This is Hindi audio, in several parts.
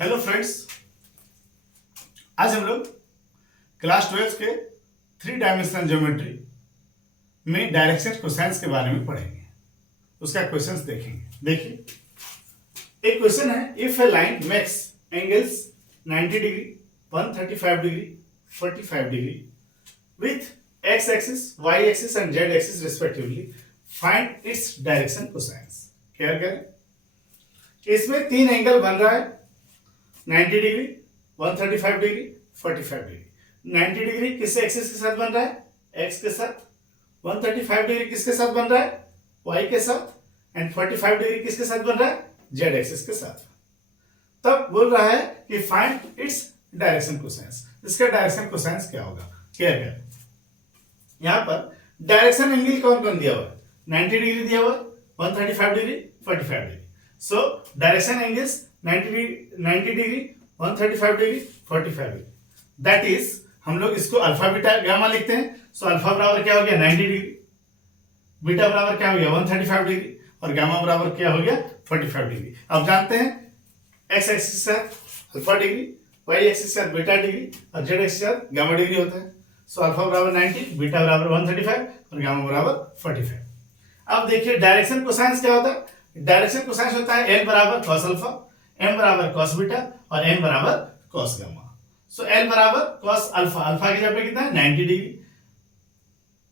हेलो फ्रेंड्स, आज हम लोग क्लास 12 के 3 डायमेंशनल ज्योमेट्री में डायरेक्शन कोसाइंस के बारे में पढ़ेंगे। उसका क्वेश्चंस देखेंगे। देखिए, एक क्वेश्चन है, if a line makes angles 90 degree, 135 degree, 45 degree with x axis, y axis and z axis respectively, find its direction cosines. क्या करें? इसमें 3 एंगल बन रहा है, 90 डिग्री, 135 डिग्री, 45 डिग्री। 90 डिग्री किस एक्सिस के साथ बन रहा है? एक्स के साथ। 135 डिग्री किसके साथ बन रहा है? वाई के साथ। एंड 45 डिग्री किसके साथ बन रहा है? जेड एक्सिस के साथ। तब बोल रहा है कि फाइंड इट्स डायरेक्शन कोसाइंस। इसका डायरेक्शन कोसाइंस क्या होगा? क्या है? यहां पर डायरेक्शन एंगल कौन कौन दिया हुआ है? 90 डिग्री दिया हुआ है, 135 degree, 45 degree. So direction angles 90 degree, 135 degree, 45 degree. That is, हम लोग इसको अल्फा बीटा गामा लिखते हैं। सो अल्फा बराबर क्या हो गया? 90 डिग्री। बीटा बराबर क्या हो गया? 135 डिग्री। और गामा बराबर क्या हो गया? 45 डिग्री। अब जानते हैं एक्स एक्सिस के साथ अल्फा डिग्री, वाई एक्सिस के साथ बीटा डिग्री और जेड एक्सिस के साथ गामा डिग्री होता है। सो अल्फा बराबर 90, बीटा बराबर 135 और गामा बराबर 45। अब देखिए डायरेक्शन कोसाइंस क्या होता है? डायरेक्शन कोसाइंस होता है एल बराबर कॉस अल्फा, एम बराबर कॉस बीटा और एन बराबर कॉस गामा। सो एल बराबर कॉस अल्फा, अल्फा की जगह पे कितना है? 90 डिग्री।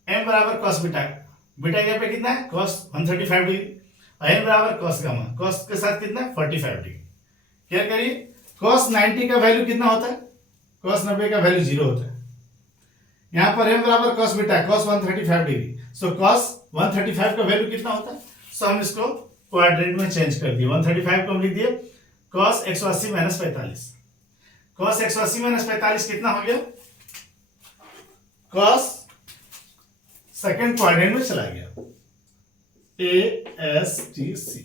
एम बराबर कॉस बीटा, बीटा की जगह पे कितना है? Cos 135 degree. और एन बराबर कॉस गामा, कॉस के साथ कितना है? 45 डिग्री। क्लियर करिए, कॉस 90 का वैल्यू कितना होता है? कॉस 90 का वैल्यू 0 होता है। यहां पर एम बराबर cos beta, cos 135 degree. So cos 135 का वैल्यू कितना होता है? सो हम इसको क्वाड्रेंट में चेंज कर दिए। 135 को हम लिख दिए cos 180 माइनस 45। cos 180 माइनस 45 कितना हो गया? cos सेकंड क्वाड्रेंट में चला गया, ASTC।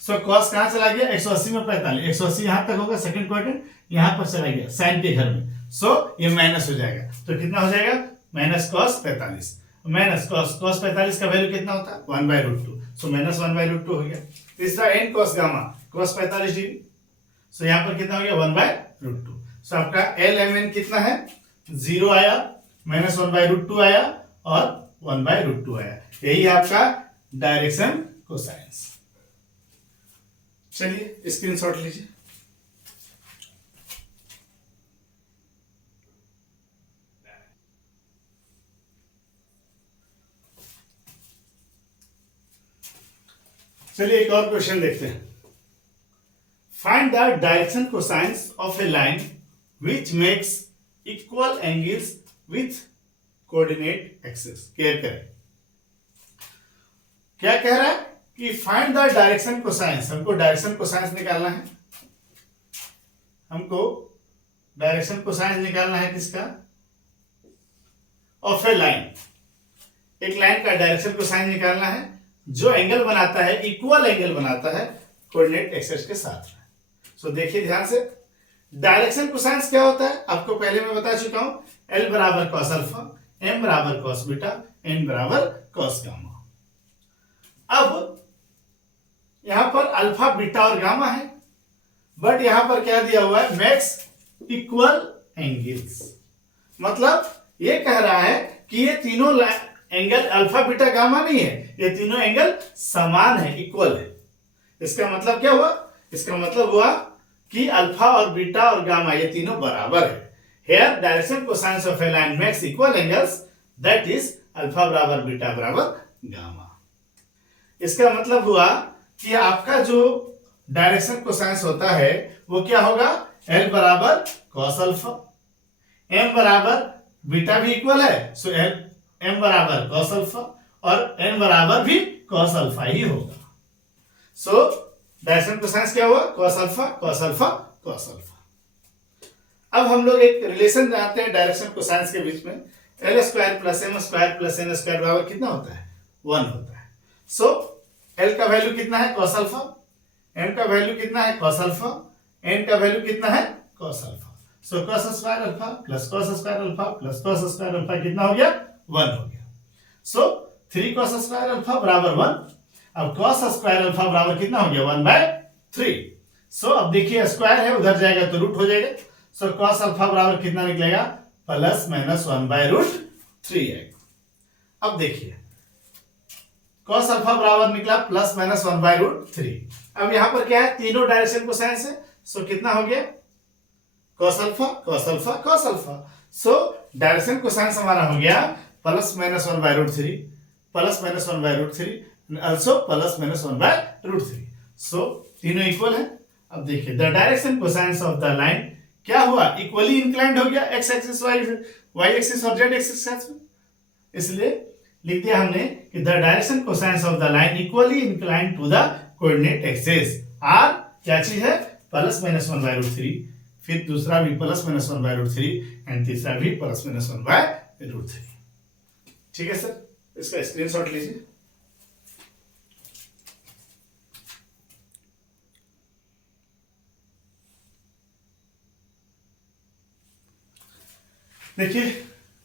सो cos कहां चला गया? 180 में 45। 180 यहां तक होगा, सेकंड क्वाड्रेंट यहां पर चला गया साइन के घर में। सो ये माइनस हो जाएगा, तो कितना हो जाएगा? माइनस cos 45 माइनस cos 45 का वैल्यू कितना होता है? 1/√2। सो माइनस 1/√2 हो गया। तीसरा n cos गामा, cos 45 डिग्री। सो यहां पर कितना हो गया? 1/√2। सो आपका LMN कितना है? 0 आया, माइनस 1/√2 आया और 1/√2 आया। यही है आपका डायरेक्शन कोसाइंस। चलिए स्क्रीनशॉट लीजिए। चलिए एक और क्वेश्चन देखते हैं। Find the direction cosines of a line which makes equal angles with coordinate axis. Clear करें, क्या कह रहा है कि फाइंड द डायरेक्शन कोसाइंस। हमको डायरेक्शन कोसाइंस निकालना है। हमको डायरेक्शन कोसाइंस निकालना है किसका? Of a line. एक लाइन का डायरेक्शन कोसाइंस निकालना है जो एंगल बनाता है, इक्वल एंगल बनाता है कोऑर्डिनेट एक्सिस के साथ। सो देखिए ध्यान से, डायरेक्शन कोसाइंस क्या होता है आपको पहले मैं बता चुका हूं। एल बराबर कॉस अल्फा, एम बराबर कॉस बीटा, एन बराबर कॉस गामा। अब यहां पर अल्फा, बीटा और गामा है, बट यहां पर क्या दिया हुआ है? Max equal angles. मतलब ये कह रहा है कि ये तीनों एंगल अल्फा, बीटा, गामा नहीं है, ये तीनों एंगल समान है, इक्वल है। इसका मतलब क्या हुआ? इसका मतलब हुआ कि अल्फा और बीटा और गामा ये तीनों बराबर है। Here direction cosines of a line makes equal angles, that is alpha बराबर बीटा बराबर गामा। इसका मतलब हुआ कि आपका जो डायरेक्शन कोसाइंस होता है वो क्या होगा? L बराबर कॉस अल्फा, M बराबर बीटा भी इक्वल है, सो M बराबर कॉस अल्फा और N बराबर भी कॉस अल्फा ही होगा। सो डायरेक्शन कोसाइंस क्या हुआ? Cos alpha, cos alpha, cos alpha. अब हम लोग एक रिलेशन जानते हैं डायरेक्शन कोसाइंस के बीच में। L square plus M square plus N square बराबर कितना होता है? 1 होता है। सो L का वैल्यू कितना है? Cos alpha. M का वैल्यू कितना है? Cos alpha. N का वैल्यू कितना है? Cos alpha. So cos square alpha plus cos square alpha plus cos square alpha कितना हो गया? 1 हो गया। सो 3 cos स्क्वायर अल्फा बराबर 1। अब cos स्क्वायर अल्फा बराबर कितना हो गया? 1/3। सो अब देखिए स्क्वायर है, उधर जाएगा तो रूट हो जाएगा। सो कॉस अल्फा बराबर कितना निकलेगा, प्लस माइनस 1/√3 है। अब देखिए कॉस अल्फा बराबर निकला प्लस माइनस 1/√3। अब यहां पर क्या है, तीनों डायरेक्शन कोसाइंस है। सो कितना हो गया, cos alpha cos alpha cos alpha. So direction cosines हमारा हो गया plus minus 1/√3 plus minus 1/√3 also plus minus 1/√3। So तीनों इक्वल है। अब देखिए the direction cosines of the line क्या हुआ, इक्वली इंक्लाइंड हो गया एक्स एक्सिस वाई एक्सिस और जेड एक्सिस के साथ में। इसलिए लिख दिया हमने कि the direction cosines of the line equally inclined to the coordinate axis. Are क्या चीज है, प्लस माइनस 1/√3, फिर दूसरा भी प्लस माइनस 1/√3 एंड तीसरा भी प्लस माइनस 1/√3। ठीक है सर, इसका स्क्रीनशॉट लीजिए। देखिए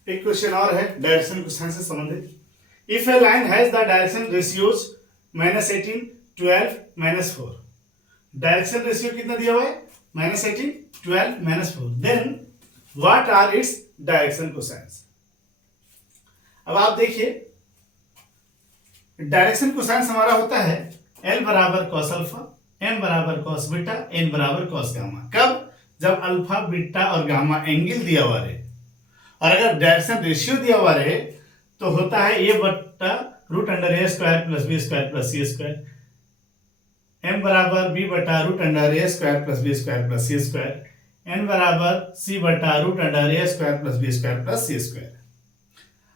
एक क्वेश्चन और है डायरेक्शन कोसाइन से संबंधित। If a line has the direction ratios -18, 12, -4। Direction ratio कितना दिया हुआ है, -18, 12, -4। Then what are its direction cosines. अब आप देखिए डायरेक्शन कोसाइंस हमारा होता है L बराबर cos अल्फा, M बराबर cos बीटा, N बराबर cos गामा। कब, जब अल्फा बीटा और गामा एंगल दिया हुआ रहे। और अगर डायरेक्शन रेशियो दिया हुआ रहे तो होता है a बट्टा √a² plus b² plus c², m बराबर b बटा √a² plus b² plus c², n बराबर c बटा √a² plus b² plus c²।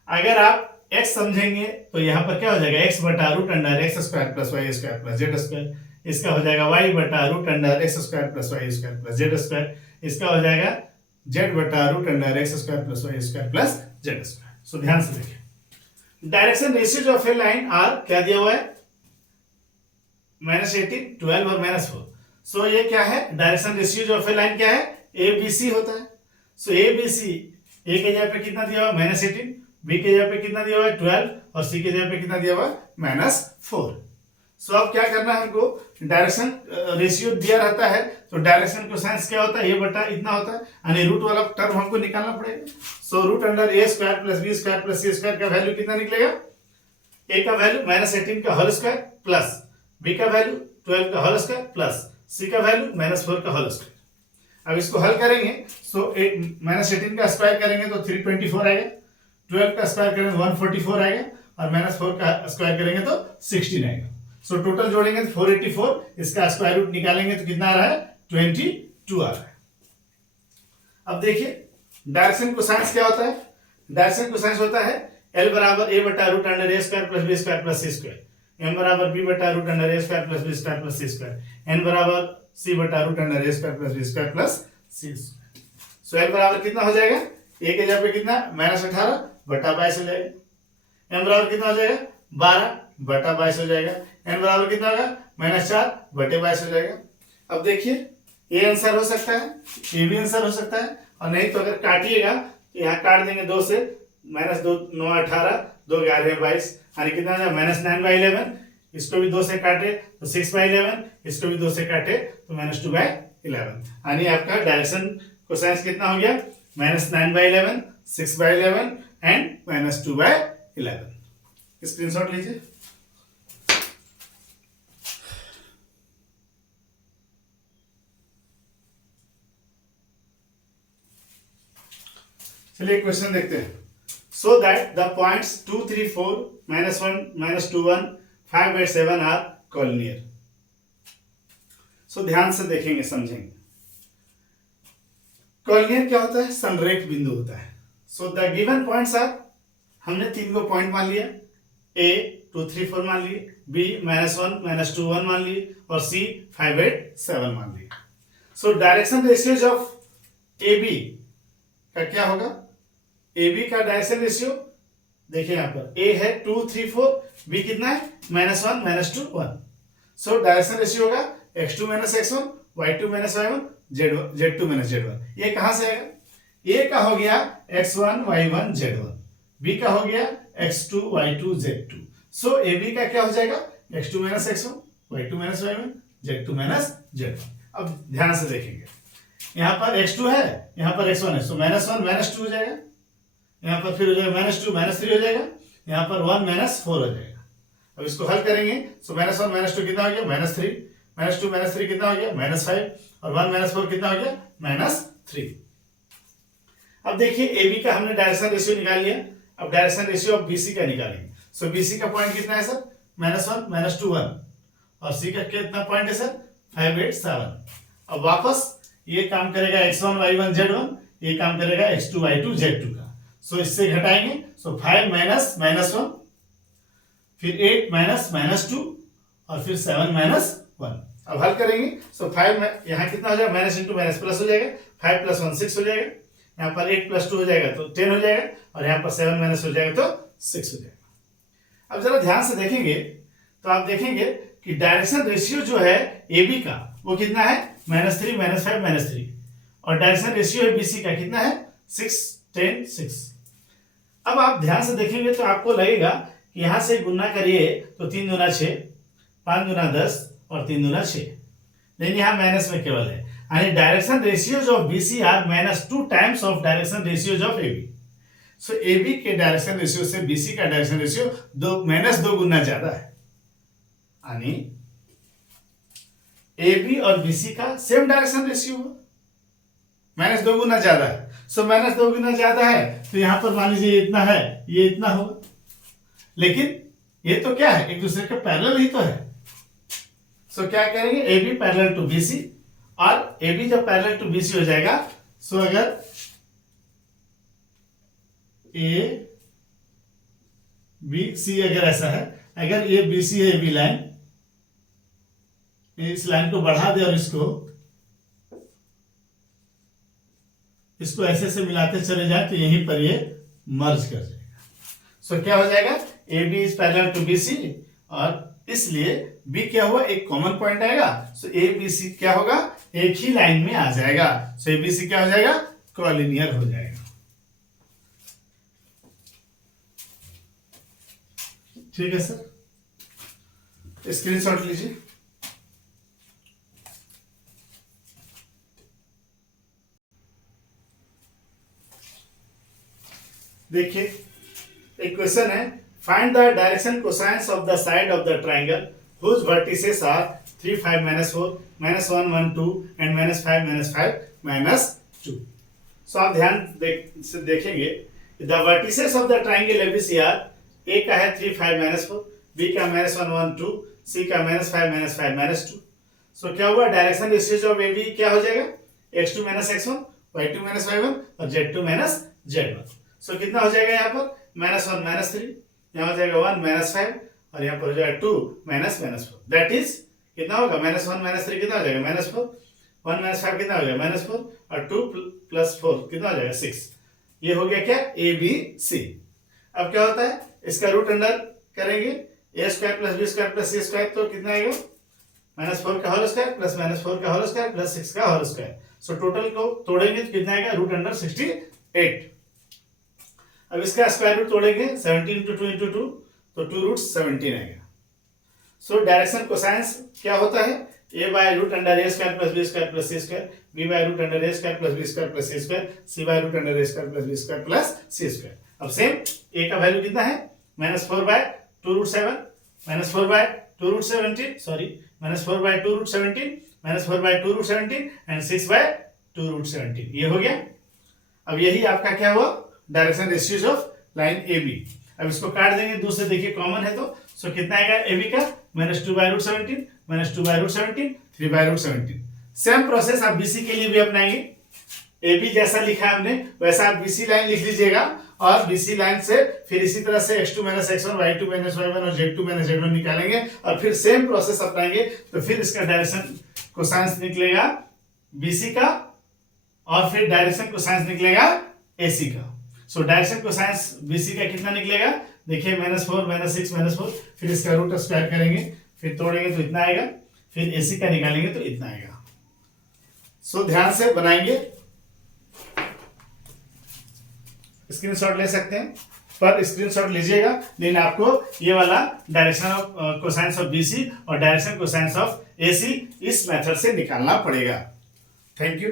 अगर आप x समझेंगे तो यहाँ पर क्या हो जाएगा, x बटा √x² plus y² plus z²। इसका हो जाएगा y बटा √x² plus y² plus z²। इसका हो जाएगा z बटा √x² plus y² plus z²। सो ध्यान से देखिए direction ratios of a line are क्या दिया हुआ है, -18, 12 और -4। सो ये क्या है, direction ratios of a line क्या है, ABC होता है। सो ABC ए के जगह पे कितना दिया हुआ है, -18, B के जगह पे कितना दिया हुआ है 12 और C के जगह पे कितना दिया हुआ है -4। सो अब क्या करना है हमको, डायरेक्शन रेशियो दिया रहता है तो डायरेक्शन कोसाइंस क्या होता है, ये बटा इतना होता है, यानी रूट वाला टर्म हमको निकालना पड़ेगा। सो √a² plus b² plus c² का वैल्यू कितना निकलेगा, a का वैल्यू -18 का होल स्क्वायर प्लस b का वैल्यू 12 का होल स्क्वायर प्लस c का वैल्यू -4 का होल स्क्वायर। अब इसको हल करेंगे सो -18 का स्क्वायर करेंगे तो 324 आएगा, 12 का स्क्वायर करेंगे 144 आएगा और -4 का स्क्वायर करेंगे तो 16 आएगा। सो टोटल जोड़ेंगे तो 484, इसका स्क्वायर रूट निकालेंगे तो कितना आ रहा है, 22 आ रहा है। अब देखिए डायरेक्शन कोसाइंस क्या होता है, डायरेक्शन कोसाइंस होता है L बराबर a बटा √a² plus b² plus c², m बराबर b बटा √a² plus b² plus c², n बराबर c बटा √a² plus b² plus c²। सो L बराबर कितना हो जाएगा, a के जगह पे कितना -18 बटा 22 हो जाएगा, m बराबर कितना हो जाएगा 12 बटा 22 हो जाएगा, n बराबर कितना होगा -4 बटे 22 हो जाएगा। अब देखिए ये आंसर हो सकता है, ये भी आंसर हो सकता है, और नहीं तो अगर काटिएगा तो यहाँ काट देंगे 2 से, -2 9 18 2 11 22, यानी कितना आ जाएगा -9/11। इसको भी 2 से काटे तो 6/11, इसको भी 2 से काटे तो -2/11, यानी आपका डायरेक्शन कोसाइंस कितना हो गया, -9/11, 6/11 एंड -2/11। स्क्रीनशॉट लीजिए। चलिए क्वेश्चन देखते हैं। So that the points 2, 3, 4, -1, -2, 1, 5, 8, 7 are collinear. So ध्यान से देखेंगे समझेंगे। कॉलिनियर क्या होता है, संरेख बिंदु होता है। So the given points are, हमने 3 को पॉइंट मान लिया, A 2, 3, 4 मान लिए, B -1, -2, 1 मान लिए और C 5, 8, 7 मान लिए। So direction ratios of AB का क्या होगा, AB का डायरेक्शन रेशियो देखिए यहाँ पर A है 2, 3, 4, B कितना है -1, -2, 1। सो डायरेक्शन रेशियो होगा x2 - x1, y2 - y1, z2 - z1। ये कहां से आएगा, A का हो गया x1, y1, z1, B का हो गया x2, y2, z2। सो AB का क्या हो जाएगा x2 - x1, y2 - y1, z2 - z1। अब ध्यान से देखेंगे, यहाँ पर x2 है, यहाँ पर x1 है, सो -1 -2 हो जाएगा, यहाँ पर फिर हो जाएगा -2 -3 हो जाएगा, यहाँ पर 1 -4 हो जाएगा। अब इसको हल करेंगे, सो -1 -2 कितना हो गया -3, -2 -3 कितना हो गया -5, और 1 -4 कितना हो गया -3। अब देखिए AB का हमने डायरेक्शन रेशियो निकाल लिया, अब डायरेक्शन रेशियो ऑफ BC का निकालेंगे। सो BC का पॉइंट कितना है सर -1 -2 1, और C का कितना पॉइंट है सर 5 8 7। अब वापस ये काम करेगा x1 y1 z1, ये काम करेगा x2 y2 z2 का। सो इससे घटाएंगे, सो 5 -1, फिर 8 -2, और फिर 7 -1। अब हल करेंगे, सो 5 में यहाँ कितना हो जाएगा, माइनस इंटू माइनस प्लस हो जाएगा, 5 + 1 6 हो जाएगा, यहाँ पर 8 + 2 हो जाएगा तो 10 हो जाएगा, और यहाँ पर 7 माइनस हो जाएगा तो 6 हो जाएगा। अब जरा ध्यान से देखेंगे तो आप देखेंगे कि डायरेक्शन रेशियो जो है AB का वो कितना है -3 -5 -3, और डायरेक्शन रेशियो है BC का कितना है 6 10 6। अब आप ध्यान से देखेंगे तो आपको लगेगा कि यहाँ से गुना करिए तो 3 दूना 6, 5 दूना 10, और 3 दूना 6, लेकिन यहाँ माइनस में केवल है, यानी direction ratios of BC are -2 times of direction ratios of AB। So AB के डायरेक्शन रेशियो से BC का डायरेक्शन रेशियो -2 गुना ज्यादा है, यानी AB और BC का सेम डायरेक्शन रेशियो -2 गुना ज्यादा है। सो -2 गुना ज्यादा है तो यहां पर मान लीजिए इतना है, ये इतना होगा, लेकिन ये तो क्या है एक दूसरे के पैरेलल ही तो है। सो क्या करेंगे AB पैरेलल टू BC, और AB जब पैरेलल टू BC हो जाएगा, सो अगर ABC अगर ऐसा है, अगर ये BC है AB लाइन, इस लाइन को बढ़ा दे और इसको ऐसे से मिलाते चले जाए तो यहीं पर ये मर्ज कर जाएगा। सो क्या हो जाएगा AB is parallel to BC, और इसलिए B क्या हुआ एक कॉमन पॉइंट आएगा। सो ABC क्या होगा एक ही लाइन में आ जाएगा। सो ABC क्या हो जाएगा कॉलिनियर हो जाएगा। ठीक है सर, स्क्रीनशॉट लीजिए। देखिए एक क्वेश्चन है, find the direction cosines of the side of the triangle whose vertices are 3 5 -4 -1 1 2 and -5 -5 -2। सो आप ध्यान से देखेंगे the vertices of the triangle ABC are, A का है 3 5 -4, B का -1 1 2, C का -5 -5 -2। सो क्या हुआ डायरेक्शन रेशियो ऑफ AB क्या हो जाएगा x2 - x1 y2 - y1 और z2 - z1। सो कितना हो जाएगा यहाँ पर -1 -3, यहाँ हो जाएगा 1 -5, और यहाँ पर हो जाएगा 2 -4। दैट इज कितना होगा -1 -3 कितना हो जाएगा -4, 1 -5 कितना हो जाएगा -4, और 2 + 4 कितना हो जाएगा 6। ये हो गया क्या ABC। अब क्या होता है इसका रूट अंडर करेंगे, a² + b² + c² तो कितना आएगा -4 का होल स्क्वायर प्लस -4 का होल स्क्वायर प्लस 6 का होल स्क्वायर। सो टोटल को तोड़ेंगे तो कितना आएगा रूट अंडर 68। अब इसका स्क्वायर रूट तोड़ेंगे 17 × 2 × 2 तो 2 रूट 17 आएगा। सो डायरेक्शन कोसाइंस क्या होता है a by root under a² + b² + c², b by root under a² + b² + c², c by root under a² + b² + c²। अब सेम a का वैल्यू कितना है -4/2 root 7 -4/2 root 17 sorry -4/2 root 17 -4/2 root 17 and 6/2 root 17। ये हो गया। अब यही आपका क्या हुआ direction ratios of line AB। अब इसको काट देंगे, दूसरे देखिए कॉमन है तो सो कितना आएगा AB का -2/√17 -2/√17 3/√17। सेम प्रोसेस आप BC के लिए भी अपनाएंगे। AB जैसा लिखा है हमने वैसा आप BC लाइन लिख लीजिएगा, और BC लाइन से फिर इसी तरह से x2 - x1 y2 - y1 और z2 - z1 निकालेंगे, और फिर सेम प्रोसेस अपनाएंगे तो फिर इसका डायरेक्शन कोसाइंस निकलेगा BC का, और फिर डायरेक्शन कोसाइंस निकलेगा AC का। सो डायरेक्शन कोसाइंस BC का कितना निकलेगा देखिए -4 -6 -4, फिर इसका रूट स्क्वायर करेंगे, फिर तोड़ेंगे तो इतना आएगा, फिर AC का निकालेंगे तो इतना आएगा। सो ध्यान से बनाएंगे, स्क्रीनशॉट ले सकते हैं। पर स्क्रीनशॉट लीजिएगा, लेकिन आपको ये वाला direction of cosines of BC और डायरेक्शन कोसाइंस ऑफ एसी इस मेथड से निकालना पड़ेगा। Thank you.